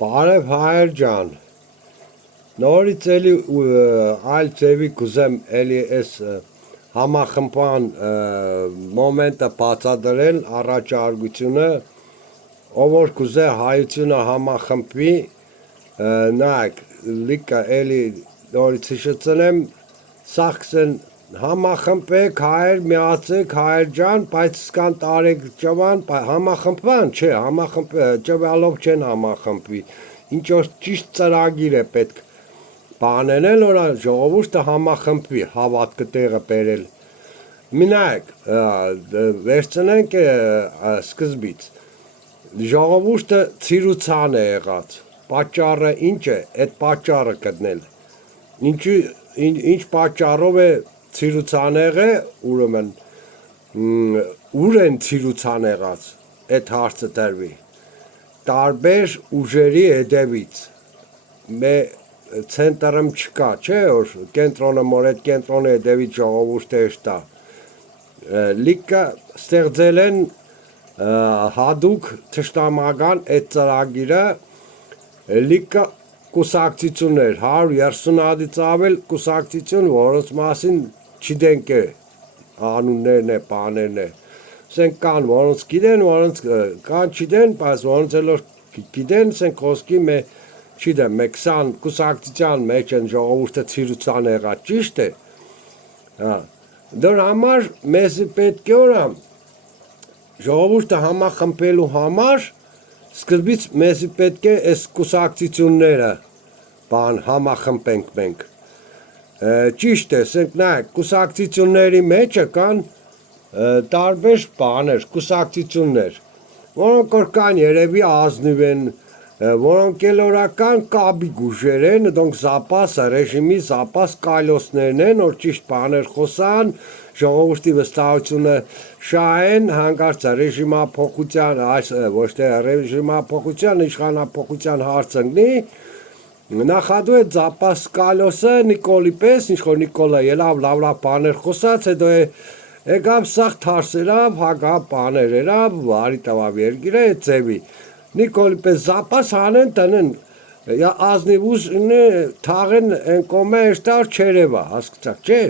Բարև հայեր ջան, նորից էլի այլ ձևի կուզեմ էլի այս համախմբան մոմենտը բացատրել առաջարկությունը, ով որ կուզե հայությունը համախմբվի, նայեք, լիքը էլի նորից հիշեցնեմ, սաղքսեն համախմբեք հայեր, միացեք հայեր ջան, բայց սկան տարեք ճվան, համախմբվան, չէ, ճվալով չեն համախմբվի, ինչ որ ճիշտ ծրագիր է պետք բանել, որ ժողովուրդը համախմբվի, հավատքը տեղը բերել։ Մինայք, վերցնենք սկզբից, ժողովուրդը ցիրուցան է եղած, պատճառը ինչ է, այդ պատճառը գտնել, ինչ պատճառով է ցիրուցան եղել, ուրեմն, ուր են ցիրուցան եղած, այդ հարցը դրվի, տարբեր ուժերի հետևից, ցենտրում չկա, չէ, որ կենտրոնը մոր այդ կենտրոնի հետևից ժողովուրդը էստա, լիքը ստեղծել են հադուկ թշնամական այդ ծրագիրը, լիքը կուսակցություններ, 130 հատից ավել կուսակցություն, որոնց մասին չգիտենք անուններն է, բաներն է, ասենք կան, որոնց գիտեն, որոնց կան չգիտեն, բայց որոնց էլ որ գիտեն, ասենք խոսքի չգիտեմ, 20 կուսակցության մեջ են ժողովուրդը ցիրուցան եղած, ճիշտ է, դրա համար մեզ պետք է օրա ժողովուրդը համախմբելու համար սկզբից մեզ պետք է այս կուսակցությունները համախմբենք մենք, ճիշտ է, ասենք նայեք, կուսակցությունների մեջը կան տարբեր բաներ, կուսակցություններ, որոնք որ կան երևի ազնիվ են, որոնք էլ օրական կաբի գուժեր են, դոնք զապաս, ռեժիմի զապաս կայլոսներն են, որ ճիշտ բաներ խոսան, ժողովրդի վստահությունը շահեն, հանկարծ ռեժիմափոխության, ոչ թե ռեժիմափոխության, իշխանափոխության հարց ընկնի, նախադու է զապաս կայլոսը Նիկոլի պես, ինչ որ Նիկոլը ելավ լավ բաներ խոսած, հետո եկավ սաղ թարսերավ, հագավ բաներ երավ, վարի տվավ երգիրը, այդ ձևի, Նիկոլի պես զապաս հանեն տնեն, ազնիվ ուժն թաղեն են կոմե էշտար չերևա, հասկացակ, չէ,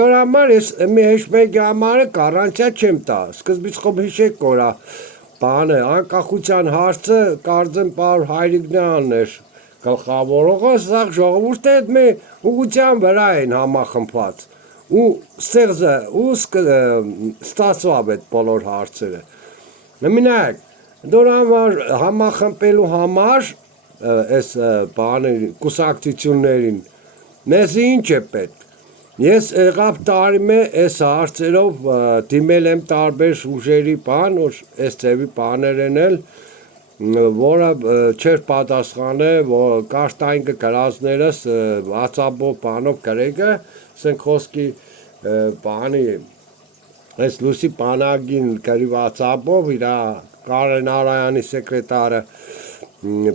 դոր համար ես մի հեշմեգի համարը կարանցյա չեմ տա, սկզբից խոբ հիշեք կորա, բանը, անկախության հարցը կարծեմ պար հայրիգնյանն էր, գլխավորողը, սաղ ժողովուրդը այդ մի ուղղության վրա են համախմբված, ու ստեղծը, ու ստացվավ այդ բոլոր հարցերը, մինայք, դոր համար համախմբելու համար, այս կուսակցություններին, մեզ ինչ է պետք, ես եղավ տարիմ է այս հարցերով դիմել եմ տարբեր ուժերի բան, որ այս ձևի բաներ են էլ, որը չեր պատասխան է, կաշտայինքը գրազներս WhatsApp-ով բանով գրեկը, սենք խոսքի բանի, այս լուսի բանագին գրի WhatsApp-ով, իրա Կարեն Արայանի սեկրետարը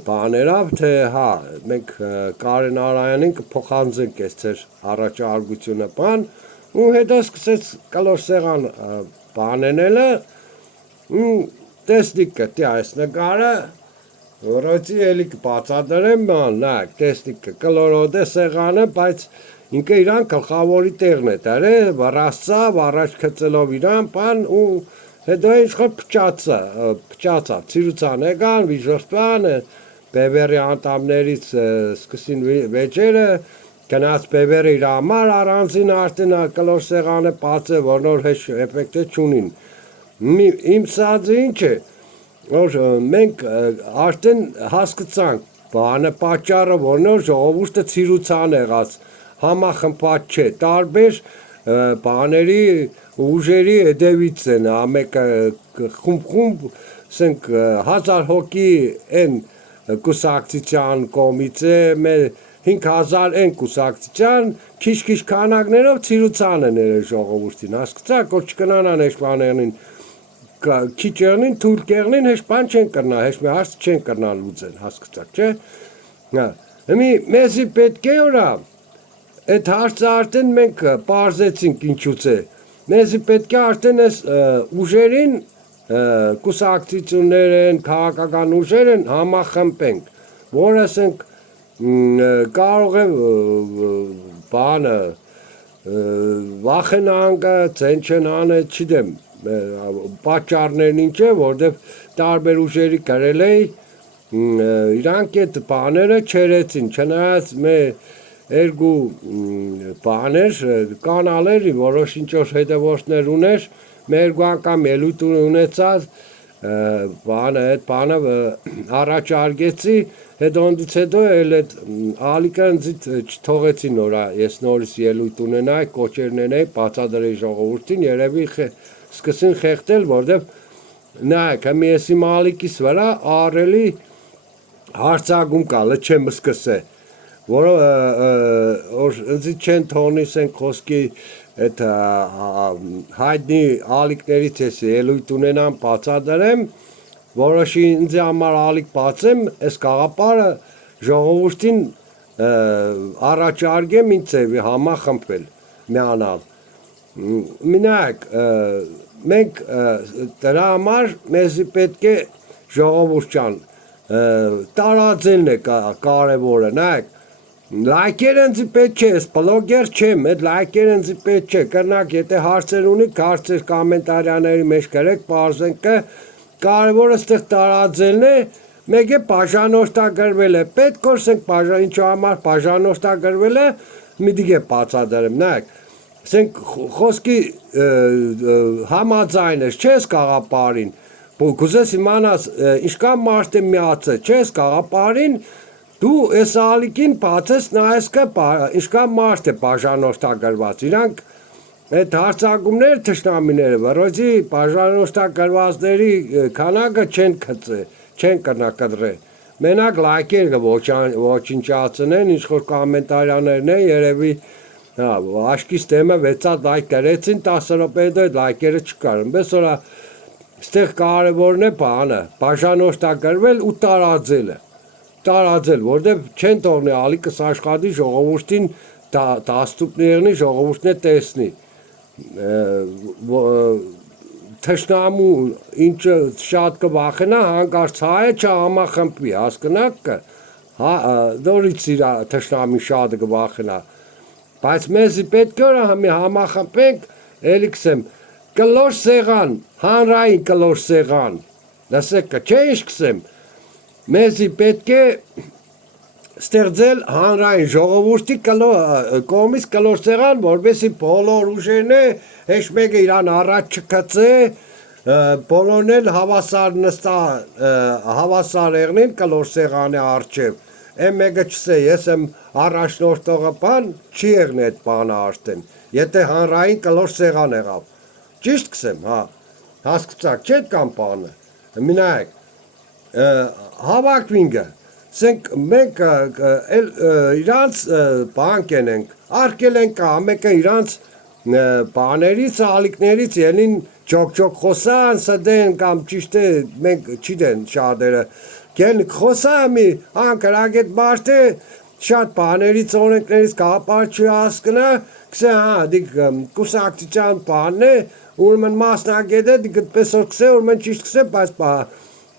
բաներավ, թե հա, մենք Կարեն Արայանին կփոխանցենք այս ձեր առաջարկությունը բան, ու հետո սկսեց կլոր սեղան բանենելը, տեսնիք կտի այս նկարը, որոցի էլի կբացատրեմ բան, նայք, տեսնիք կլորոդ է սեղանը, բայց ինքը իրան գլխավորի տեղն է դարե, վռասցավ, առաջ քծելով իրան բան, ու հետո ինչ-որ փճացա, ցիրուցան եկան, վիժորտան, բևերի անդամներից սկսին վեճերը, գնաց բևերը իր համար առանձին արդեն կլոր սեղանը բաց է, որ նոր հեչ էֆեկտ է չունին, իմ սածը ինչ է, որ մենք արդեն հասկացանք, բանը պատճառը, որ նոր ժողովուրդը ցիրուցան եղած, համախմբած չէ, տարբեր բաների ուժերի հետևից են, ամեկը խումբ, սենք 1000 հոգի են կուսակցության կոմից է, 5000 են կուսակցության, քիչ քանակներով ցիրուցան են երել ժողովուրդին, հասկացակ, որ չկնանան հեշպաներնին, քիչ եղնին, թույլ կեղնին, հեշպան չեն կրնա, հեշմի հարց չեն կրնա լուծեն, հասկացակ, չէ, մեզի պետք է որա, այդ հարցը արդեն մենք պարզեցինք ինչուց է, մեզի պետք է արդեն այս ուժերին կուսակցություններ են, քաղաքական ուժեր են համախմբենք, որ ասենք կարող է բանը վախենան ցեն չեն անը չդեմ պատճառներն ինչ է որտեվ տարբեր ուժերի գրել է իրանք այդ բաները չերեցին չնայած երկու բաներ կանալեր որոշ ինչ որ հետևորդներ ուներ երկու անգամ ելույթ ունեցած բանը այդ բանը առաջարկեցի հետոնդից հետո էլ այդ ալիկը ինձ չթողեցին նորա ես նորից ելույթ ունենայի կոչերնենեի բացադրեի ժողովրդին երևի սկսին խեղդել որտեվ նայեք մի եսի մալիկիս վրա առելի հարցակում կա լչեմ սկսե որը ինձ չեն թողնի սեն խոսքի այդ հայտնի ալիքներից ես ելույթ ունենամ բացադրեմ որոշի ինձ համար ալիք բացեմ այս գաղափարը ժողովրդին առաջարկեմ ինձ ձևի համախմբել միանալ մինակ մենք դրա համար մեզի պետք է ժողովուրդ ջան տարածելն է կարևորը նայեք լայքերը ինձ պետք չէ, ես բլոգեր չեմ, այդ լայքերը ինձ պետք չէ, կրնակ եթե հարցեր ունիք, հարցեր կոմենտարյաների մեջ գրեք, պարզենք կը, կարևորը ստեղ տարածելն է, մեկ է բաժանորդագրվել է, պետք որսենք ինչու համար բաժանորդագրվել է, մի դիգե բացադրեմ, նայեք, սենք խոսքի համաձայն ես, չես գաղափարին, կուզես իմանաս, ինչքան մարդ է միացել, չես գաղափարին, դու այս ալիքին բացես նայես կը ինչքան մարդ է բաժանորդագրված իրանք այդ հարցակումներ թշնամիները վրոյցի բաժանորդագրվածների քանակը չեն գծե չեն կրնակդրե մենակ լայքեր ոչնչացնեն ինչ որ կոմենտարյաներն են երևի աշկիս դեմը 6 լայք գրեցին 10 րոպե հետո այդ լայքերը չկար այնպես որ այստեղ կարևորն է բանը բաժանորդագրվել ու տարածել, որտեղ չեն թողնի ալիկս աշխատի ժողովրդին դաստուկներնի ժողովուրդն է տեսնի թշնամու ինչը շատ կվախենա հանկարծ հայը չհամախմբվի հասկնաք դորից իրա թշնամի շատ կվախենա բայց մեզի պետք է համախմբենք էլի կսեմ կլոր սեղան հանրային կլոր սեղան լսեք չէ ինչ կսեմ մեզի պետք է ստեղծել հանրային ժողովրդի կողմից կլոր սեղան, որպեսզի բոլոր ուժերն է հեշ մեկը իրան առաջ չգցե, բոլորն էլ հավասար եղնին կլոր սեղանի առջև։ Եմ մեկը չսե, ես եմ առաջնորդողը բան, չի եղնի այդ բանը արդեն, եթե հանրային կլոր սեղան եղավ։ Ճիշտ կսեմ, հա, հասկացաք, չէ՞ կամ բանը։ Մինայեք հավաքվինգը սենք մենք իրանց բան կենենք արկել ենք ամեկը իրանց բաներից ալիքներից ելին ջոկ խոսան սդեն կամ ճիշտ է մենք չդեն շատերը կեն խոսա մի անկրագետ մարդը շատ բաներից օրենքներից գաղափար չհասկնա կսե հա դիք կուսակցության բանն է ուրեմն մասնագետ է դիք այդպես որ կսե ուրեմն ճիշտ կսե բայց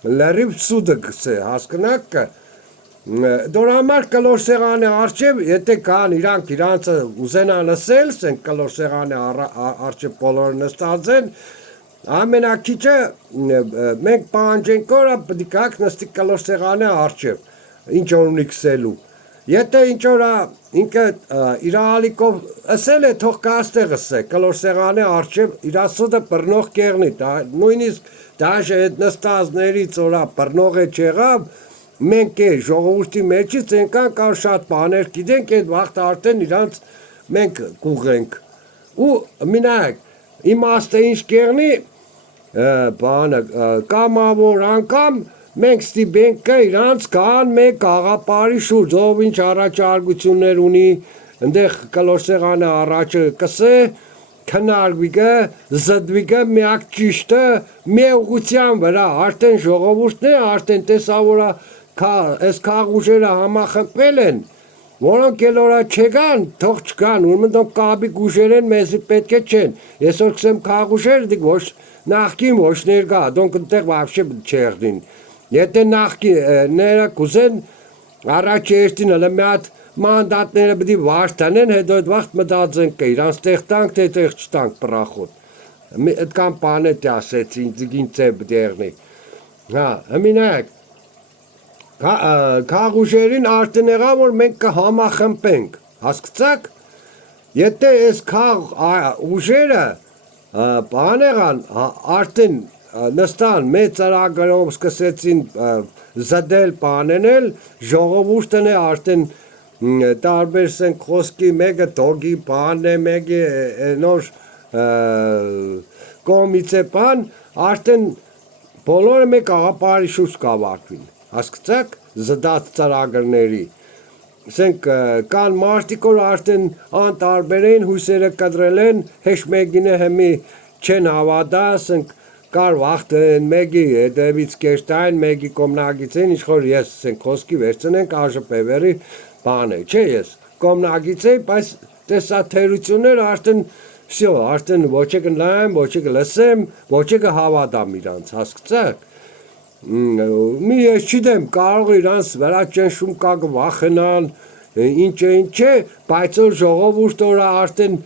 լրիվ սուդը կսե, հասկնակ դոր համար կլոր սեղանի արջև, եթե կան իրանցը ուզենան ասել, սենք կլոր սեղանի արջև բոլորը նստած են, ամենակիչը մենք պահանջենք որա բդիկակ նստի կլոր սեղանի արջև, ինչ որ ունի կսելու, եթե ինչ որա ինքը իրա ալիկով ասել է թող կաստեղ ասե, կլոր սեղանի արջև իրա սուդը բրնող կեղնի, նույնիսկ դաժե այդ նստածներից որա բրնող է չեղավ, մենք է ժողովրդի մեջից ենքան կար շատ բաներ գիտենք այդ վաղթ արդեն իրանց մենք կուղենք ու մինայք իմաստը ինչ կեղնի բանը կամավոր անգամ մենք ստիպենք կը իրանց կան մեկ գաղափարի շուրջ ով ինչ առաջարկություններ ունի ընդեղ կլոր սեղանը առաջը կսե քննարկվիկը, զդվիկը միակ ճիշտը մի ուղղության վրա արդեն ժողովուրդն է, արդեն տեսավորա այս քաղուժերը համախմբվել են, որոնք էլ որա չեկան, թող չկան, ուրեմն դոնք կաբիկ ուժեր են, մեզի պետք է չեն։ Ես որ կսեմ քաղուժեր, դիք ոչ նախկին ոչ ներկա, դոնք ընդեղ վավշե չեղնին։ Եթե նախկիները կուզեն Առաջ երթին հələ մի հատ մանդատները պիտի վարդանեն, հետո այդ վաղտ մտածենք կը իրանց տեղ տանք, թե տեղ չտանք պրախոտ։ Այդքան բան է ասեցի, ինձ գինցե պիտի եղնի։ Հա, հմինակ, քաղուժերին արդեն եղա, որ մենք կհամախմբենք, հասկացաք։ Եթե այս քաղ ուժերը բան եղան, արդեն նստան մեծ ծրագրով սկսեցին զդել բանենել, ժողովուրդն է արդեն տարբեր սենք խոսքի մեկը դոգի բան է, մեկը նոր կողմից է բան, արդեն բոլորը մեկ աղապարի շուրջ կավարկվին, հասկացաք, զդած ծրագրների, սենք կան մարդիկ, որ արդեն անտարբեր են, հույսերը կտրել են, հեշ մեկինը հեմի չեն հավատա, սենք կար վաղտ են մեկի հետևից կեշտային, մեկի կոմնագից են, ինչ-որ ես սենք խոսքի վերցնենք աժպևերի բան է, չէ ես, կոմնագից է, բայց տեսա թերություններ արդեն, վсё, արդեն ոչ եկը նայեմ, ոչ եկը լսեմ, ոչ եկը հավատամ իրանց, հասկացաք, մի ես չիդեմ, կարող իրանց վրա ճնշում կա կվախենան, ինչ է, բայց որ ժողովուրդ օրա արդեն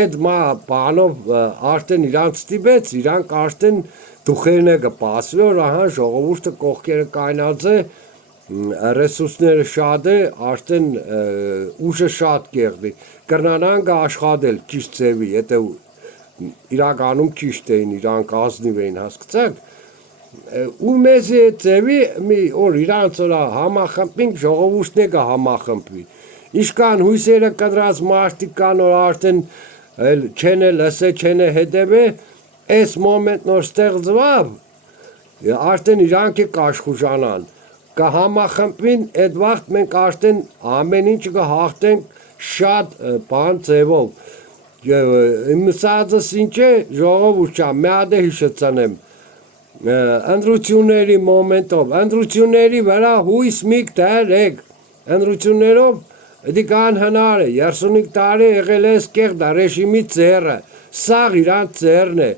այդ բանով արդեն իրանց ստիպեց, իրանք արդեն դուխերն է կպասվի, որ ահա ժողովուրդը կողքերը կայնած է, ռեսուրսները շատ է, արդեն ուժը շատ կեղնի, կրնանան կաշխատել ճիշտ ձևի, եթե իրականում ճիշտ էին, իրանք ազնիվ էին, հասկացաք, ու մեզի ձևի մի օր իրանց օրա համախմբինք, ժողովուրդն է կհամախմբվի, իշքան հույսերը կտրած մարդիկ կան, որ արդեն չեն է լսե, չեն է հետևե, այս մոմենտ նոր ստեղծվավ, արդեն իրանք է կաշխուժանան, կհամախմբվին, այդ վաղտ մենք արդեն ամեն ինչ կհաղթենք շատ բան ձևով, մսածս ինչ է, ժողովուրդ չա, մի հատ է հիշեցնեմ, ընտրությունների մոմենտով, ընտրությունների վրա հույս միք դարեք, ընտրություններով դիկան հնար է, 35 տարի եղել է սկեղդա ռեժիմի ձերը, սաղ իրանց ձերն է,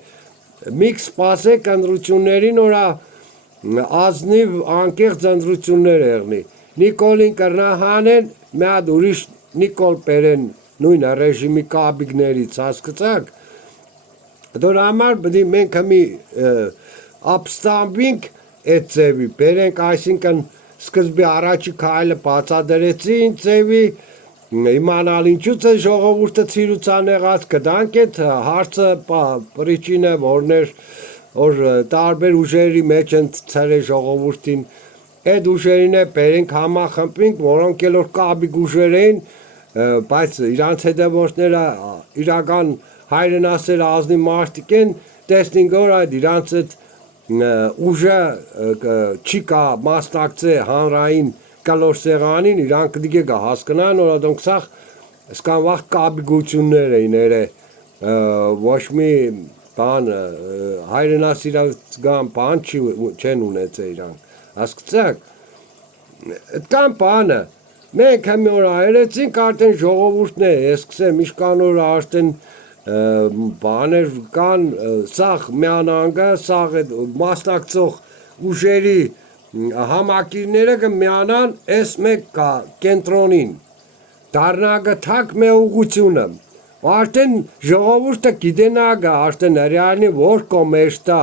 միք սպասեք ընտրություններին որա ազնիվ անկեղծ ընտրություններ եղնի, Նիկոլին կրնահանեն, մի հատ ուրիշ Նիկոլ բերեն նույն ռեժիմի կաբիգներից, հասկացաք, դոր համար բդի մենք հմի ապստամբինք այդ ձևի, բերենք այսինքն սկզբի առաջի քայլը բացադրեցին ձևի, իմանալ ինչուց է ժողովուրդը ցիրուցան եղած, կդանք այդ հարցը պրիչինը, որներ որ տարբեր ուժերի մեջ են ցրել ժողովուրդին, այդ ուժերին է բերենք համախմբինք, որոնք էլ որ կաբիգ ուժեր էին, բայց իրանց հետևորդները իրական հայրենասեր ազնիվ մարդիկ են, տեսնենք որ այդ իրանց այդ ուժը չի կա մասնակցե հանրային կալոր սեղանին, իրանք դիգե կա հասկնան, որ ադոնք սաղ սկան վաղ կաբիգություններ էին էրե, ոչ մի բան, հայրենասիրական բան չեն ունեցե իրանք, հասկացաք, այդքան բանը, մենք հմի որ այրեցինք, արդեն ժողովուրդն է, ես կսեմ, իշկան որ արդեն բաներ կան, սաղ միանանգը, սաղ մասնակցող ուժերի համակիրները կմիանան, ես մեկ կա կենտրոնին, դարնագը թակ մե ուղությունը, արդեն ժողովուրդը գիտենագը, արդեն հրյալնի որ կոմեշտա,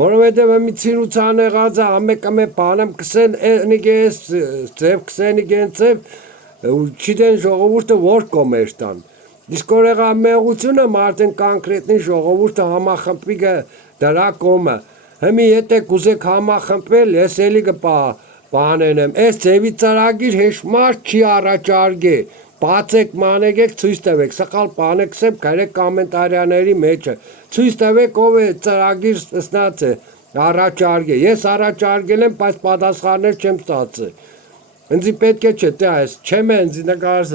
որովհետև մի ցիրուցան եղածը ամեկամե բանեմ կսեն, նիգե ես ձև կսեն իգեն ձև, չիդեն ժողովուրդը որ կոմեշտան, իսկ որ եղա մեղությունը մարդեն կոնկրետնի ժողովուրդը համախմբի դրա կոմը, հմի եթե կուզեք համախմբել, ես էլի կպանենեմ, այս ձևի ծրագիր հեշ մարդ չի առաջարգե, բացեք մանեգեք ցույց տվեք, սխալ բանեք սեմ կարեք կոմենտարյաների մեջը, ցույց տվեք ով է ծրագիր ստացած է, առաջարգե, ես առաջարգել եմ, բայց պատասխաններ չեմ ստացել, ինձի պետք է չէ, թե այս չեմ է ինձի նկարս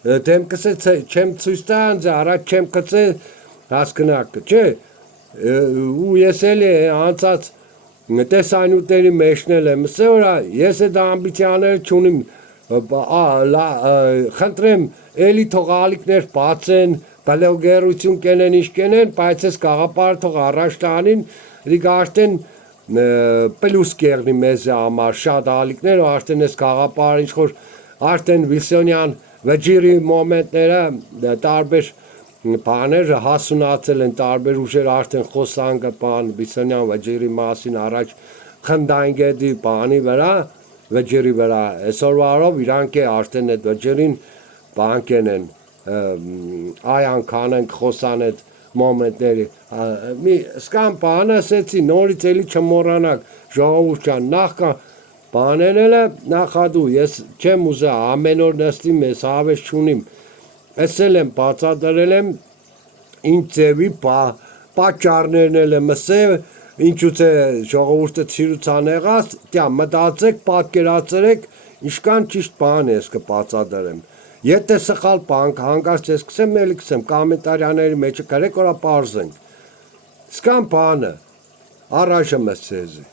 դեմ կսե չեմ ցույց տա ինձ առաջ չեմ կծե հասկնակ, չէ, ու ես էլի անցած տեսանյութերի մեջնել եմ, սե որա ես այդ ամբիցիաները չունիմ, խնդրեմ էլի թող ալիքներ բացեն, բլոգերություն կենեն ինչ կենեն, բայց ես գաղապար թող առաջ տանին, դիք արդեն պլյուս կերնի մեզ համար շատ ալիքներ ու արդեն այս գաղափարը ինչ որ արդեն Վիսոնյան վճիրի մոմենտները տարբեր բաներ հասունացել են տարբեր ուժեր արդեն խոսանքը բան Վիսոնյան վճիրի մասին առաջ խնդային գետի բանի վրա վճիրի վրա այսօրվա առով իրանք է արդեն այդ վճիրին բանկեն են այ անգան են խոսան այդ մոմենտների մի սկամ բան ասեցի նորից էլի չմոռանաք ժողովուրդ ջան նախքան բաներելը նախադու ես չեմ ուզա ամեն օր նստի մեզ հավես չունիմ ասել եմ բացատրել եմ ինչ ձևի պատճառներն եմ ասել ինչուց է ժողովուրդը ցիրուցան եղած դիա մտածեք պատկերացրեք ինչքան ճիշտ բան է ես կբացատրեմ Եթե սխալ բան հանկարծ ես կսեմ, էլի կսեմ, կոմենտարյաների մեջ գրեք, որ պարզենք։ Սկան բանը, առաջը մեզ ցեզի։